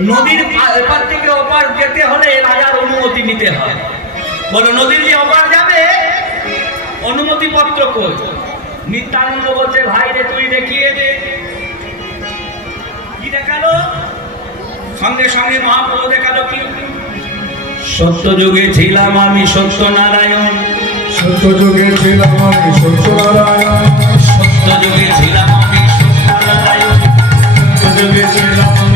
নদীর এপার থেকে ওপার যেতে হলে রাজার অনুমতি নিতে হয়। বলো নদীর যে ওপার যাবে অনুমতি পত্র কই? নিত্যানন্দ বলছে ভাই রে তুই দেখিয়ে দে। কি দেখাল? সঙ্গে সঙ্গে মহাপ্রভু দেখাল কি? সত্য যুগে ছিলাম আমি সত্য নারায়ণ সত্য যুগে ছিলাম আমি সত্য নারায়ণ সত্য যুগে ছিলাম আমি সত্য নারায়ণ সত্য যুগে ছিলাম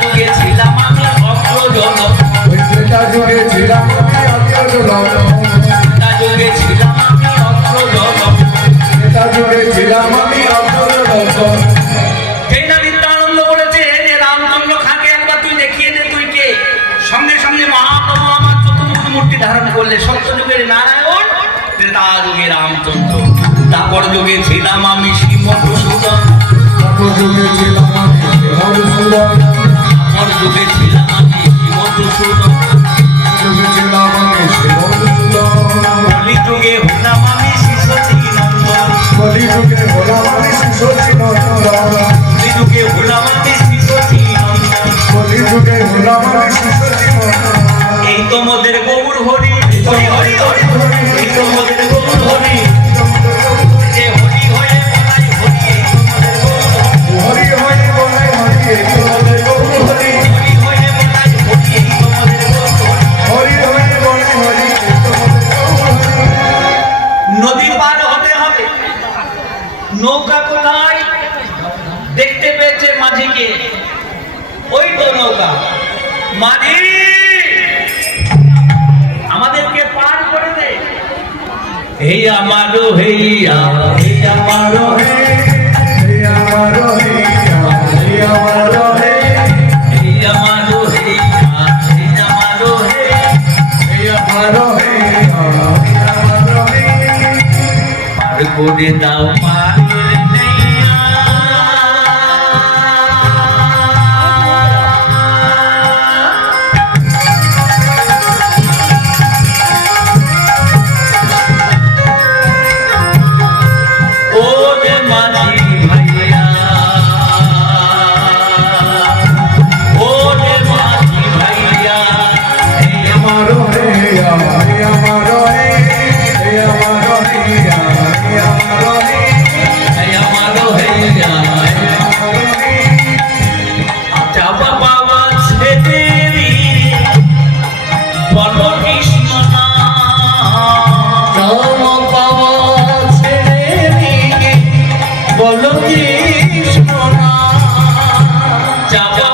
যুগে ছিলাম আমরা অগ্রজন যুগে ছিলাম আমরা অগ্রজন ধারণ করলে সত্যযুগের নারায়ণ ত্রেতা যুগে রামচন্দ্র তারপর যুগে ছিলাম আমি শ্রীমধু। ছিলাম আমি মধুসূদন হে। আমারো হেয়া হে আমারো হে। হে আমারো হেয়া হে। আমারো হে হে। আমারো হেয়া দাও পা কৃষ্ণ যাব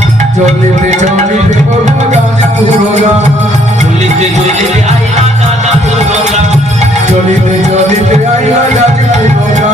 চলিতে চলিতে প্রভু গাছ পুরো গান চলিতে চলিতে আইলা দাদা পুরো গ্রাম চলিতে চলিতে আইলা গাছ পুরো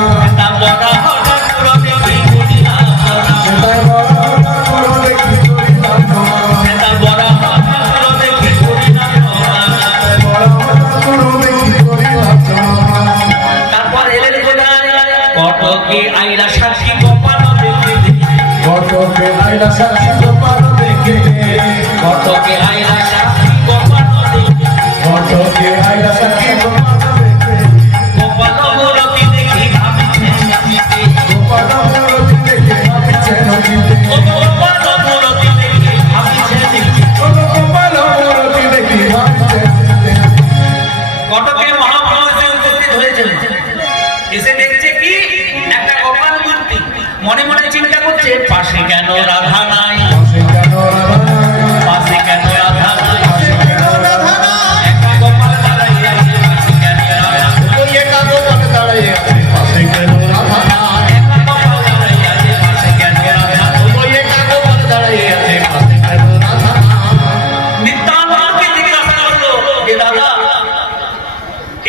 রাধা নাই?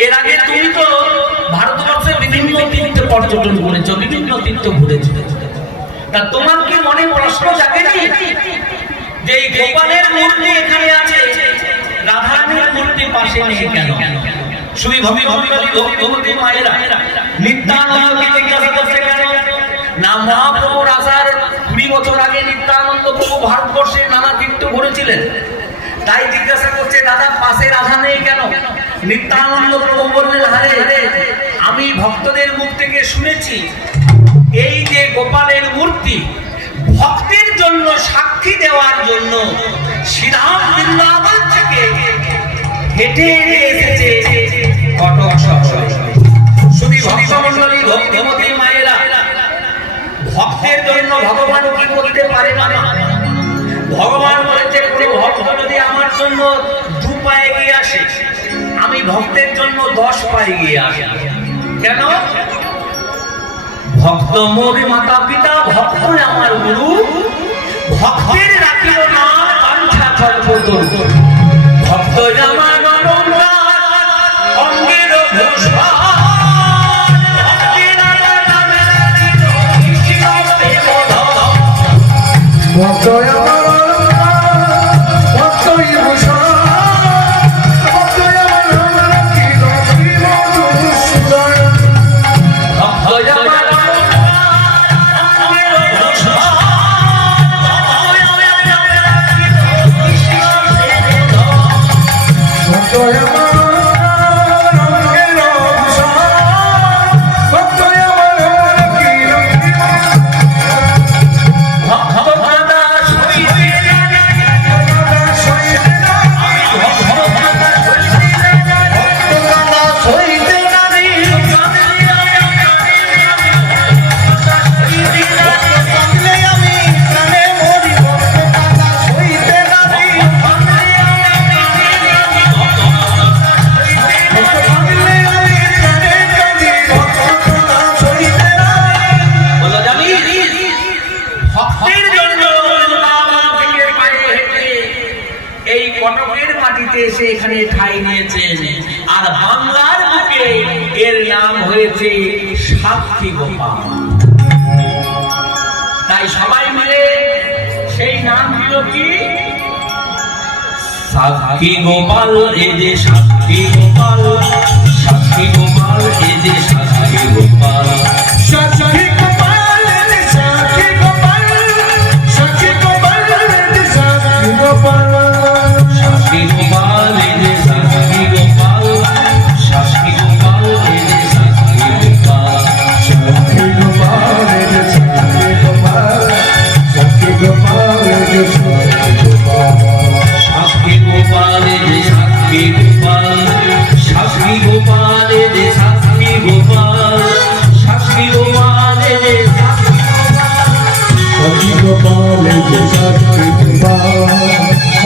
এর আগে তুমি তো ভারতবর্ষের বিভিন্ন তীর্থ পর্যটন করেছ বিভিন্ন তীর্থ ঘুরেছো। তা তোমার কি মনে প্রশ্ন জাগে যে গোপালের মূর্তি এখানে আছে, রাধারানীর মূর্তি পাশে নেই কেন? শুধু ভবি ভবি ভবি মায়েরা, নিত্যানন্দকে জিজ্ঞাসা করছে কেন? না মহাপ্রভুর আসার কুড়ি বছর আগে নিত্যানন্দ প্রভু ভারতবর্ষে নানা তীর্থ ঘুরেছিলেন। তাই জিজ্ঞাসা করছে, দাদা, পাশে রাধা নেই কেন? নিত্যানন্দ প্রভু বললেন হারে আমি ভক্তদের মুখ থেকে শুনেছি এই যে গোপালের মূর্তি, ভক্তের জন্য সাক্ষী দেওয়ার জন্য শ্রীরাম বৃন্দাবন থেকে হেঁটে এসেছে কটক শহরে। শুধু ভক্তমণ্ডলী, ভক্তিমতী মায়েরা, ভক্তের জন্য ভগবান কি করতে পারে না ভগবান বলেছে কোনো ভক্ত যদি আমার জন্য দু পায়ে এগিয়ে আসে, আমি ভক্তের জন্য দশ পায়ে এগিয়ে আসি কেন? ভক্ত মোর মাতা পিতা ভক্ত আমার গুরু। ভক্তের রাখিল না কাঞ্ছা কল্পতরু ভক্ত জামা গরম অঙ্গের ভূষণ, সাক্ষী গোপাল এ যে সাক্ষী গোপাল। সাক্ষী গোপাল এ যে সাক্ষী গোপাল।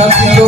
Obrigado.